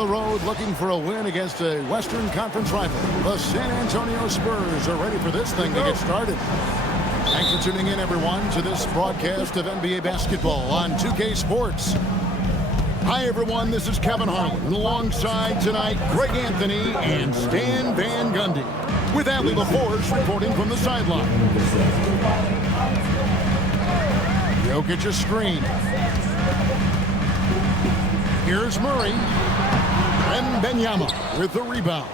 the road looking for a win against a Western Conference rival. The San Antonio Spurs are ready for this thing to get started. Thanks for tuning in, everyone, to this broadcast of NBA basketball on 2K Sports. Hi, everyone. This is Kevin Harlan, and alongside tonight, Greg Anthony and Stan Van Gundy, with Adley LaForce reporting from the sideline. Jokic a screen. Here's Murray. Wembanyama with the rebound.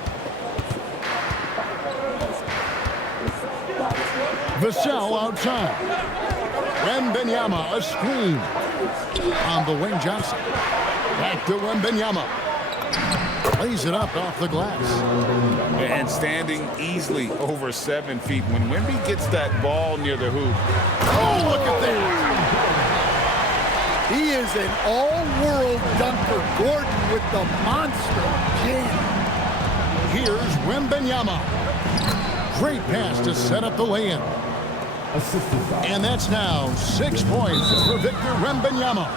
Vassell outside. Wembanyama a screen. On the wing, Johnson. Back to Wembanyama. Plays it up off the glass. And standing easily over 7 feet. When Wemby gets that ball near the hoop. Oh, look at that. He is an all-world dunker. Gordon with the monster jam. Here's Wembanyama. Great pass to set up the lay-in. And that's now 6 points for Victor Wembanyama.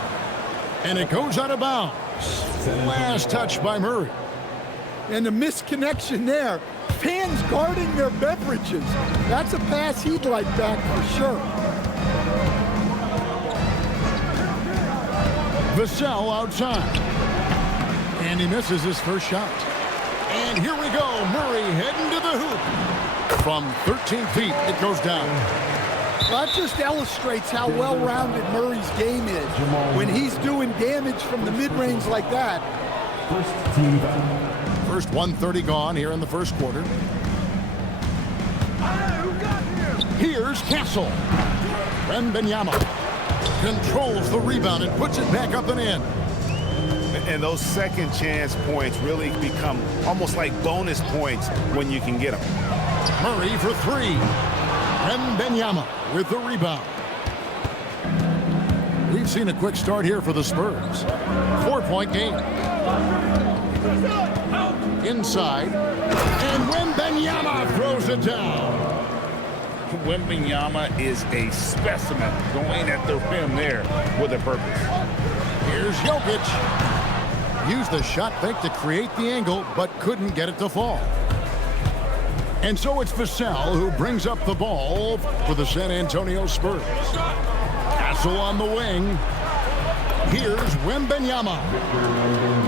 And it goes out of bounds. Last touch by Murray. And the misconnection there. Fans guarding their beverages. That's a pass he'd like back for sure. Vassell outside. And he misses his first shot. And here we go. Murray heading to the hoop. From 13 feet, it goes down. Well, that just illustrates how well-rounded Murray's game is. When he's doing damage from the mid-range like that. First 1:30 gone here in the first quarter. Here's Castle. Wembanyama controls the rebound and puts it back up and in. And those second chance points really become almost like bonus points when you can get them. Murray for three. Wembanyama with the rebound. We've seen a quick start here for the Spurs. 4-point game. Inside. And Wembanyama throws it down. Wembanyama is a specimen going at the rim there with a purpose. Here's Jokic. Used the shot fake to create the angle, but couldn't get it to fall. And so it's Vassell who brings up the ball for the San Antonio Spurs. Castle on the wing. Here's Wembanyama.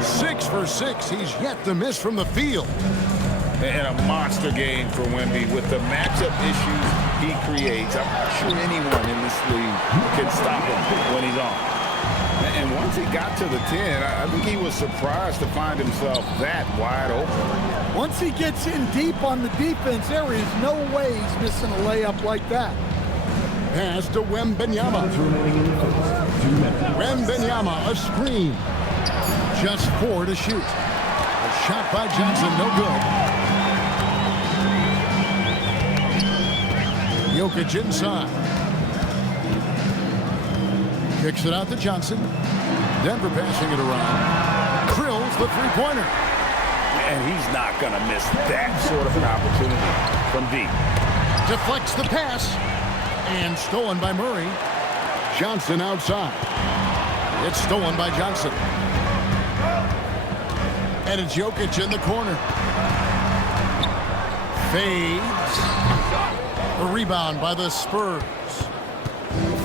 6 for 6. He's yet to miss from the field. And a monster game for Wemby with the matchup issues he creates. I'm not sure anyone in this league can stop him when he's on. And once he got to the 10, I think he was surprised to find himself that wide open. Once he gets in deep on the defense, there is no way he's missing a layup like that. Pass to Wembanyama. Wembanyama, a screen. Just 4 to shoot. A shot by Johnson, no good. Jokic inside. Kicks it out to Johnson. Denver passing it around. Drills the three-pointer. And he's not going to miss that sort of an opportunity from deep. Deflects the pass. And stolen by Murray. Johnson outside. It's stolen by Johnson. And it's Jokic in the corner. Fades. A rebound by the Spurs.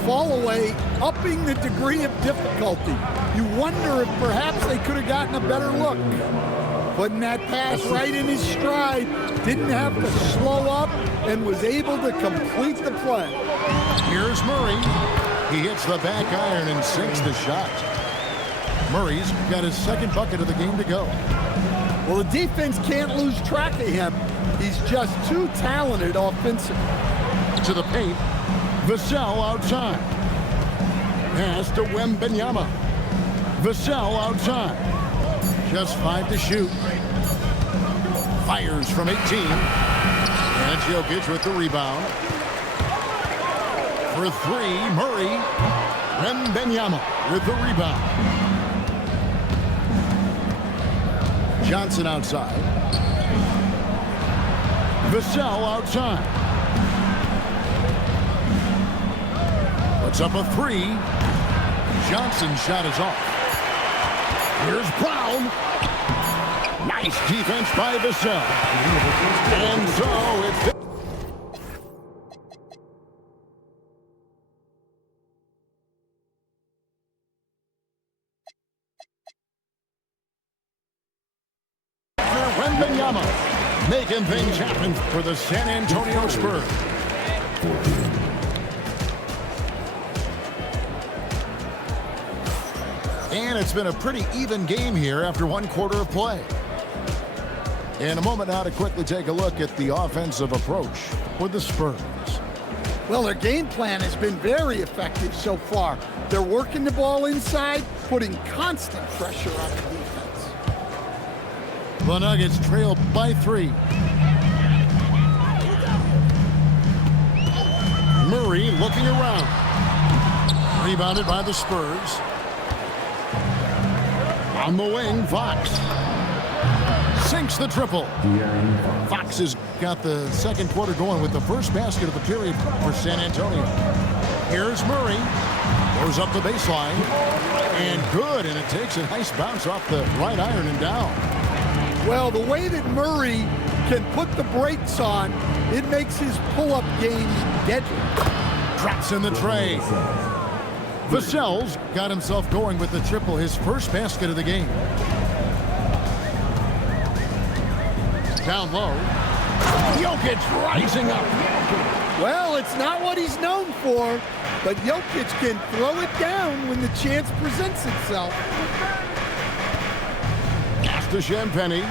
Fall away, upping the degree of difficulty. You wonder if perhaps they could have gotten a better look. Putting that pass right in his stride, didn't have to slow up, and was able to complete the play. Here's Murray. He hits the back iron and sinks the shot. Murray's got his second bucket of the game to go. Well, the defense can't lose track of him. He's just too talented offensively. To the paint. Vassell outside. Pass to Wembanyama. Vassell outside. Just 5 to shoot. Fires from 18. And it's Jokic with the rebound. For 3, Murray. Wembanyama with the rebound. Johnson outside. Vassell outside. Puts up a 3. Johnson's shot is off. Here's Brown. Nice defense by Vassell. And so it's... Wembanyama making things happen for the San Antonio Spurs. And it's been a pretty even game here after one quarter of play. In a moment now to quickly take a look at the offensive approach for the Spurs. Well, their game plan has been very effective so far. They're working the ball inside, putting constant pressure on the defense. The Nuggets trail by 3. Murray looking around. Rebounded by the Spurs. On the wing, Fox sinks the triple. Fox has got the second quarter going with the first basket of the period for San Antonio. Here's Murray. Goes up the baseline. And good, and it takes a nice bounce off the right iron and down. Well, the way that Murray can put the brakes on, it makes his pull-up game deadly. Drops in the tray. Vassell's got himself going with the triple, his first basket of the game. Down low. Jokic rising up. Well, it's not what he's known for, but Jokic can throw it down when the chance presents itself. Pass to Champagnie.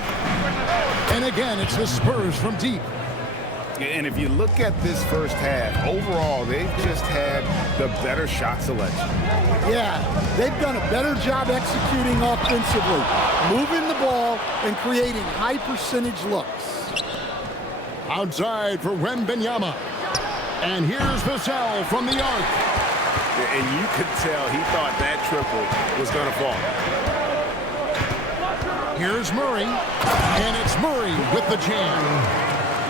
And again, it's the Spurs from deep. And if you look at this first half, overall, they've just had the better shot selection. Yeah, they've done a better job executing offensively, moving the ball and creating high percentage looks. Outside for Wembanyama. And here's Vassell from the arc. And you could tell he thought that triple was going to fall. Here's Murray. And it's Murray with the jam.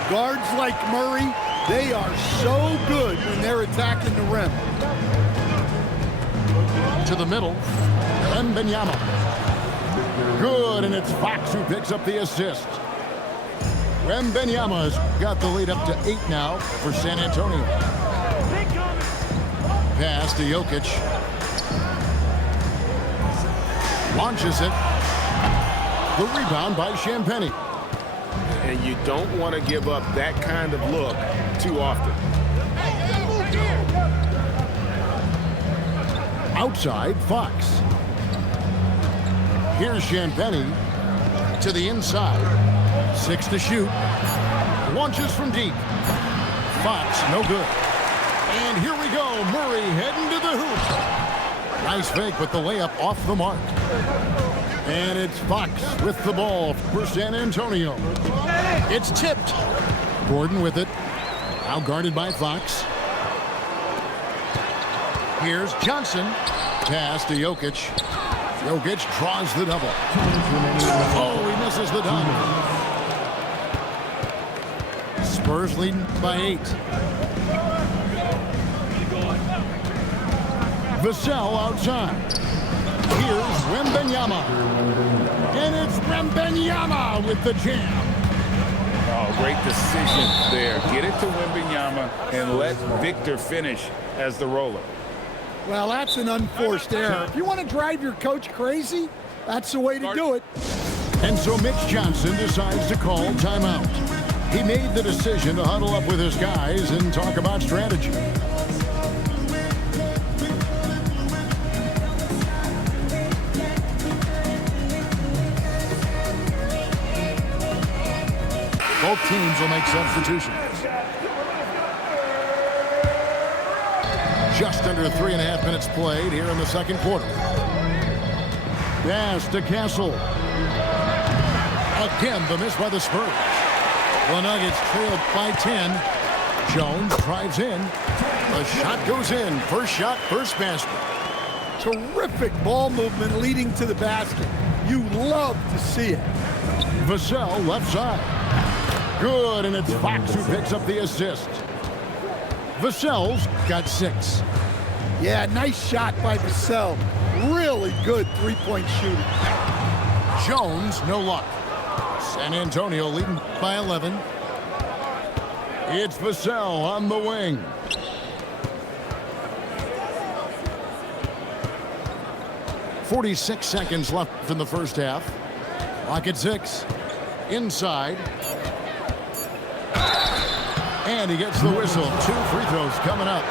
Guards like Murray, they are so good when they're attacking the rim. To the middle, Wembanyama. Good, and it's Fox who picks up the assist. Wembanyama's got the lead up to 8 now for San Antonio. Pass to Jokic. Launches it. The rebound by Champagnie. And you don't want to give up that kind of look too often. Outside, Fox. Here's Champagnie to the inside. 6 to shoot. Launches from deep. Fox, no good. And here we go. Murray heading to the hoop. Nice fake, but the layup off the mark. And it's Fox with the ball for San Antonio. It's tipped. Gordon with it. Now guarded by Fox. Here's Johnson. Pass to Jokic. Jokic draws the double. Oh, he misses the dunk. Spurs leading by 8. Vassell outside. Here's Wembanyama. And it's Wembanyama with the jam. Oh, great decision there. Get it to Wembanyama and let Victor finish as the roller. Well, that's an unforced error. If you want to drive your coach crazy, that's the way to do it. And so Mitch Johnson decides to call timeout. He made the decision to huddle up with his guys and talk about strategy. Both teams will make substitutions. Just under 3.5 minutes played here in the second quarter. Pass to Castle. Again, the miss by the Spurs. The Nuggets trailed by 10. Jones drives in. The shot goes in. First shot, first basket. Terrific ball movement leading to the basket. You love to see it. Vassell left side. Good, and it's Fox who picks up the assist. Vassell's got 6. Yeah, nice shot by Vassell. Really good three-point shooting. Jones, no luck. San Antonio leading by 11. It's Vassell on the wing. .46 seconds left in the first half. Clock at 6. Inside. And he gets the whistle. 2 free throws coming up.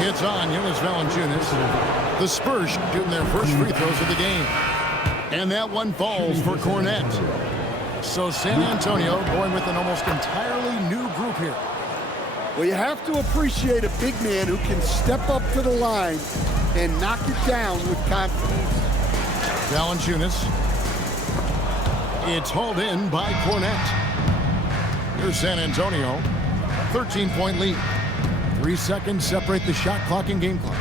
It's on Jonas Valanciunas. The Spurs shooting their first free throws of the game. And that one falls for Cornette. So San Antonio going with an almost entirely new group here. Well, you have to appreciate a big man who can step up to the line and knock it down with confidence. Valanciunas. It's hauled in by Cornette. Here's San Antonio. 13-point lead. 3 seconds separate the shot clock and game clock.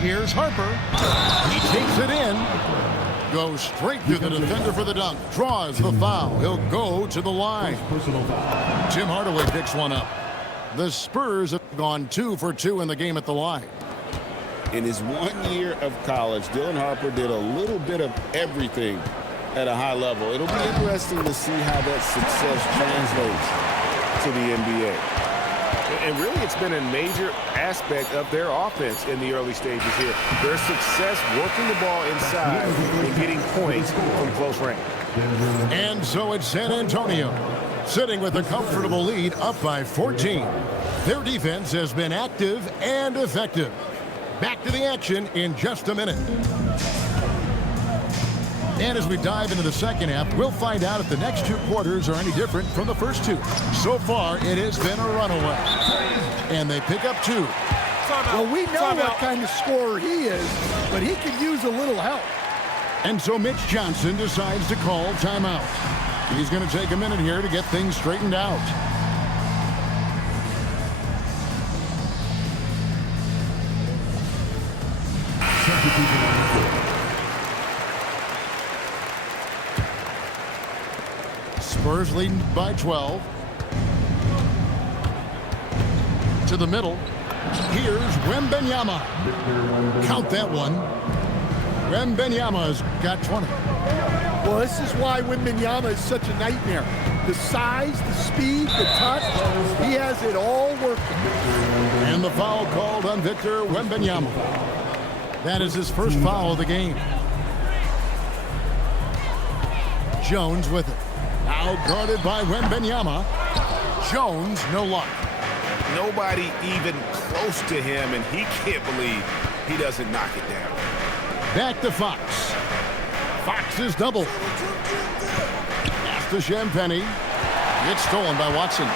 Here's Harper. He takes it in. Goes straight through the defender for the dunk. Draws the foul. He'll go to the line. Tim Hardaway picks one up. The Spurs have gone 2 for 2 in the game at the line. In his 1 year of college, Dylan Harper did a little bit of everything at a high level. It'll be interesting to see how that success translates to the NBA. And really, it's been a major aspect of their offense in the early stages here. Their success working the ball inside and getting points from close range. And so it's San Antonio, sitting with a comfortable lead, up by 14. Their defense has been active and effective. Back to the action in just a minute. And as we dive into the second half, we'll find out if the next 2 quarters are any different from the first 2. So far, it has been a runaway. And they pick up 2. Well, we know what kind of scorer he is, but he could use a little help. And so Mitch Johnson decides to call timeout. He's going to take a minute here to get things straightened out. Spurs leading by 12. To the middle. Here's Wembanyama. Count that one. Wembanyama's got 20. Well, this is why Wembanyama is such a nightmare. The size, the speed, the touch, he has it all working. And the foul called on Victor Wembanyama. That is his first foul of the game. Jones with it. Now guarded by Wembanyama. Jones, no luck. Nobody even close to him, and he can't believe he doesn't knock it down. Back to Fox. Fox is double. Pass to Champagny. It's stolen by Watson.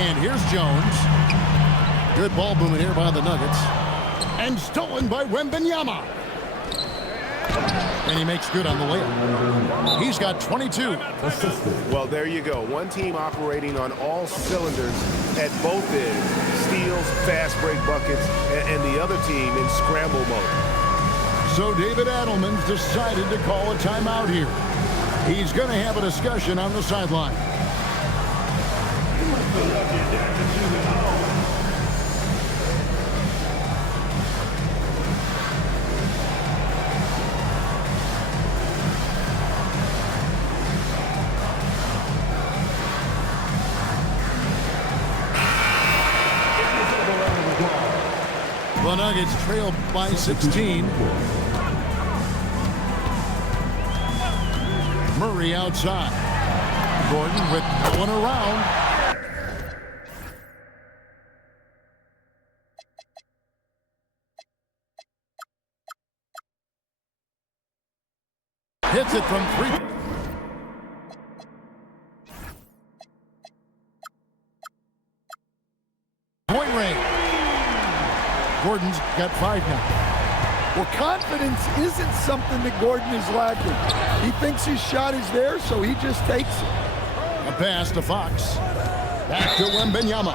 And here's Jones. Good ball movement here by the Nuggets. And stolen by Wembanyama. And he makes good on the layup. He's got 22. Well, there you go. One team operating on all cylinders at both ends. Steals, fast break buckets, and the other team in scramble mode. So David Adelman's decided to call a timeout here. He's going to have a discussion on the sideline. The Nuggets trail by 16. Murray outside. Gordon with no one around. Hits it from 3. Point range. Gordon's got 5 now. Well, confidence isn't something that Gordon is lacking. He thinks his shot is there, so he just takes it. A pass to Fox. Back to Wembanyama.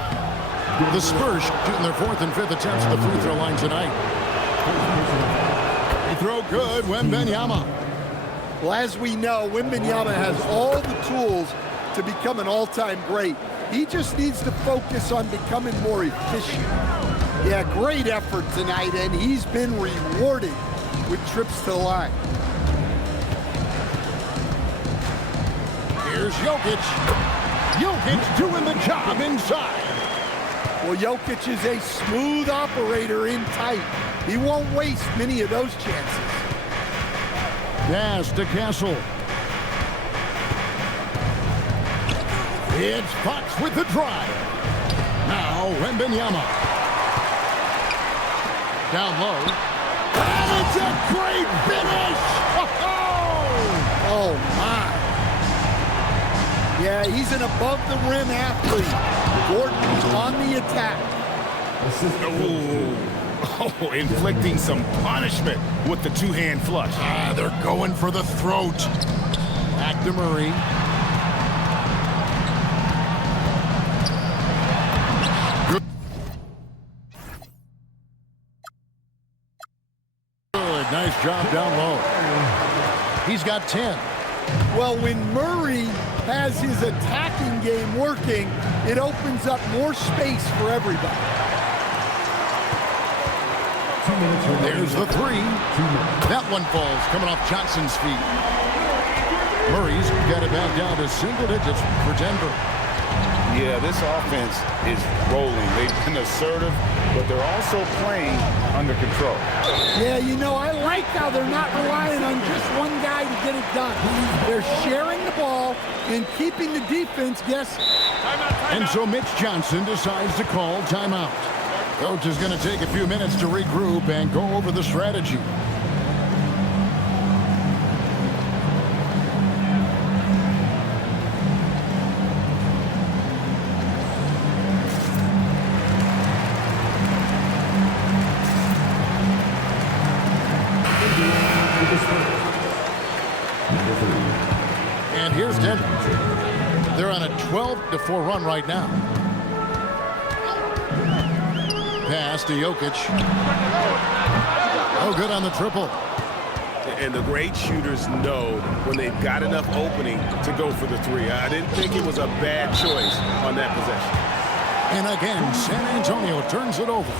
The Spurs shooting their 4th and 5th attempts at the free throw line tonight. Free throw good, Wembanyama. Well, as we know, Wembanyama has all the tools to become an all-time great. He just needs to focus on becoming more efficient. Yeah, great effort tonight, and he's been rewarded with trips to the line. Here's Jokic. Jokic doing the job inside. Well, Jokic is a smooth operator in tight. He won't waste many of those chances. Pass to Castle. It's Fox with the drive. Now Wembanyama. Down low. And it's a great finish! Oh, my. Yeah, he's an above-the-rim athlete. Gordon on the attack. Oh, inflicting some punishment with the two-hand flush. They're going for the throat. Back to Murray. Good, nice job down low. He's got 10. Well, when Murray has his attacking game working, it opens up more space for everybody. There's the three. That one falls, coming off Johnson's feet. Murray's got it back down to single digits for Denver. Yeah, this offense is rolling. They've been assertive, but they're also playing under control. Yeah, you know, I like how they're not relying on just one guy to get it done. They're sharing the ball and keeping the defense guessing. And so Mitch Johnson decides to call timeout. Coach is going to take a few minutes to regroup and go over the strategy. And here's Denver. They're on a 12-4 run right now. Pass to Jokic. Oh, good on the triple. And the great shooters know when they've got enough opening to go for the three. I didn't think it was a bad choice on that possession. And again, San Antonio turns it over.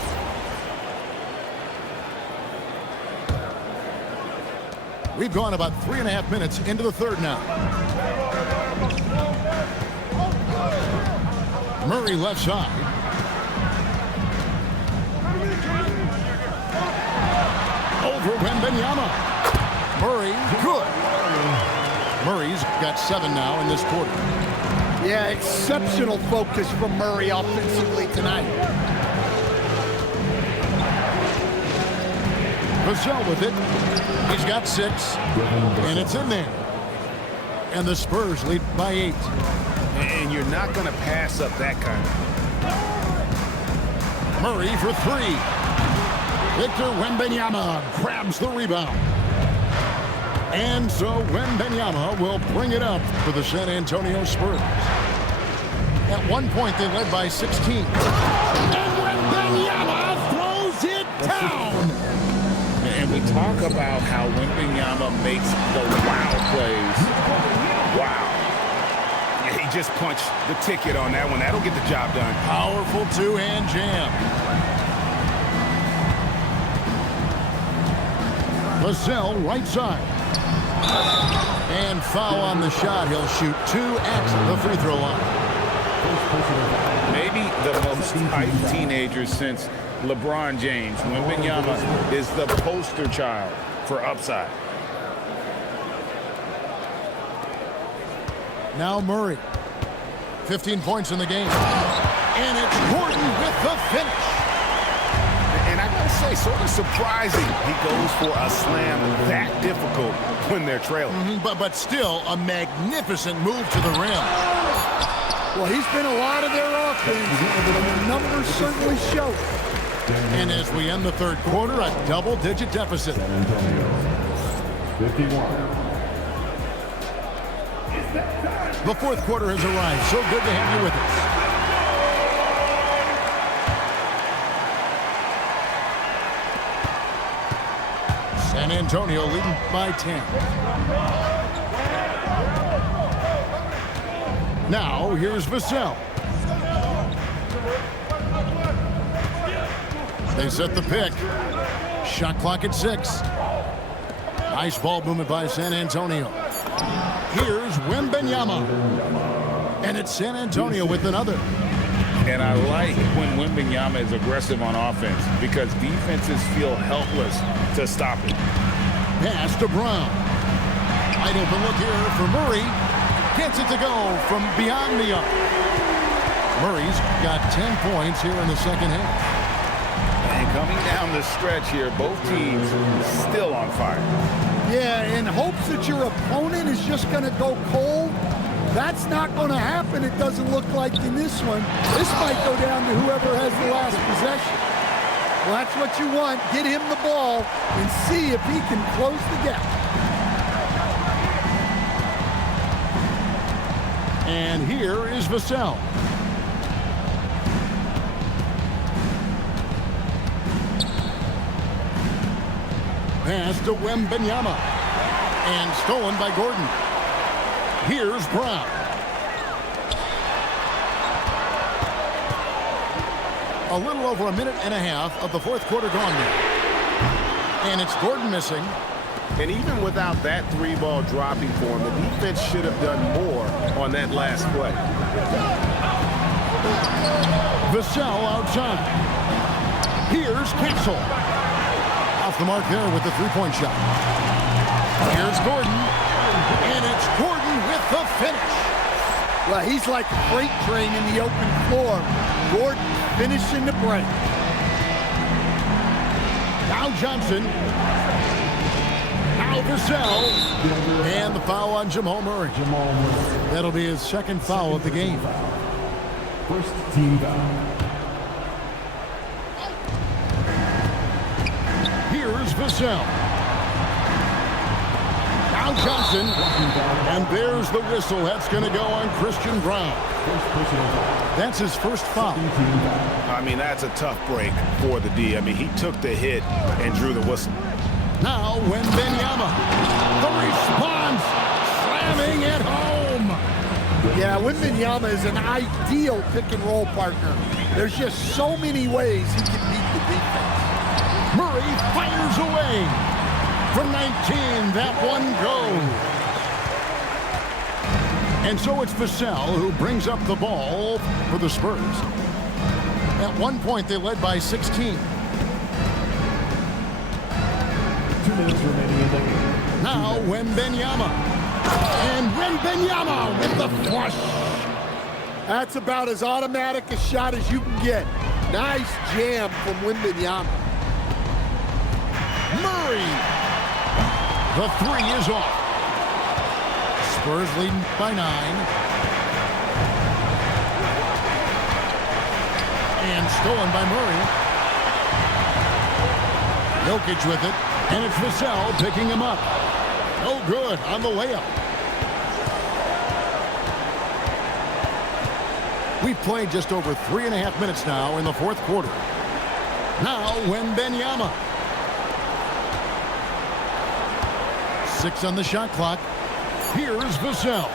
We've gone about 3.5 minutes into the third now. Murray left side. Over Wembanyama. Murray, good. Murray's got 7 now in this quarter. Yeah, exceptional focus from Murray offensively tonight. Vassell with it. He's got 6, and it's in there. And the Spurs lead by 8. And you're not going to pass up that kind of. Murray for 3. Victor Wembanyama grabs the rebound. And so Wembanyama will bring it up for the San Antonio Spurs. At one point, they led by 16. And Wembanyama throws it down. And we talk about how Wembanyama makes the wow plays. Wow. Yeah, he just punched the ticket on that one. That'll get the job done. Powerful two-hand jam. Vassell, right side. And foul on the shot. He'll shoot 2 at the free throw line. Maybe the most hyped teenager since LeBron James. Wembanyama is the poster child for upside. Now Murray. 15 points in the game. And it's Gordon with the finish. And I gotta say, sort of surprising he goes for a slam that difficult when they're trailing. But still a magnificent move to the rim. Well, he's been a lot of their offense, and the numbers certainly show. And as we end the third quarter, a double-digit deficit. 51. The fourth quarter has arrived. So good to have you with us. San Antonio leading by 10. Now, here's Vassell. They set the pick. Shot clock at 6. Nice ball movement by San Antonio. Here's Wembanyama. And it's San Antonio with another. And I like when Wembanyama is aggressive on offense because defenses feel helpless to stop it. Pass to Brown. Wide open look here for Murray. Gets it to go from beyond the arc. Murray's got 10 points here in the second half. And coming down the stretch here, both teams still on fire. Yeah, in hopes that your opponent is just going to go cold. That's not going to happen, it doesn't look like in this one. This might go down to whoever has the last possession. Well, that's what you want. Get him the ball and see if he can close the gap. And here is Vassell. Pass to Wembanyama. And stolen by Gordon. Here's Brown. A little over a minute and a half of the fourth quarter gone now. And it's Gordon missing. And even without that three-ball dropping for him, the defense should have done more on that last play. Vassell outside. Here's Castle. Off the mark there with the three-point shot. Here's Gordon. And it's Gordon with the finish. Well, he's like a freight train in the open floor. Gordon finishing the break. Now Johnson. Now Vassell. And the foul on Jamal Murray. That'll be his second foul of the game. First team foul. Here's Vassell. Now Johnson. And there's the whistle. That's going to go on Christian Brown. That's his first foul. I mean, that's a tough break for the D. I mean, he took the hit and drew the whistle. Now Wembanyama. The response. Slamming it home. Yeah, Wembanyama is an ideal pick-and-roll partner. There's just so many ways he can beat the defense. Murray fires away. From 19, that one goes. And so it's Vassell who brings up the ball for the Spurs. At one point, they led by 16. 2 minutes remaining in the game. Now Wembanyama. And Wembanyama with the flush. That's about as automatic a shot as you can get. Nice jam from Wembanyama. Murray. The three is off. Spurs leading by 9. And stolen by Murray. Jokic with it. And it's Vassell picking him up. No good on the layup. We've played just over 3.5 minutes now in the fourth quarter. Now Wembanyama. 6 on the shot clock. Here's Vassell.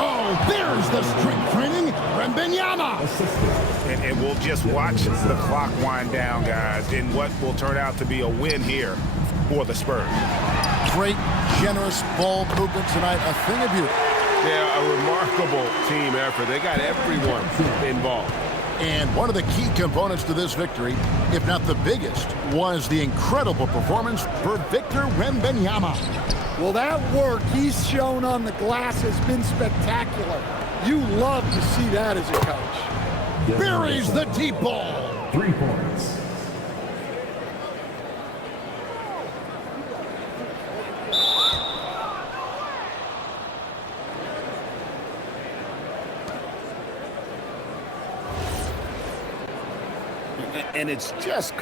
Oh, there's the strength training. Wembanyama. And we'll just watch the clock wind down, guys, in what will turn out to be a win here for the Spurs. Great, generous ball movement tonight. A thing of beauty. Yeah, a remarkable team effort. They got everyone involved. And one of the key components to this victory, if not the biggest, was the incredible performance for Victor Wembanyama. Well, that work he's shown on the glass has been spectacular. You love to see that as a coach. Buries the deep ball. 3 points. And it's just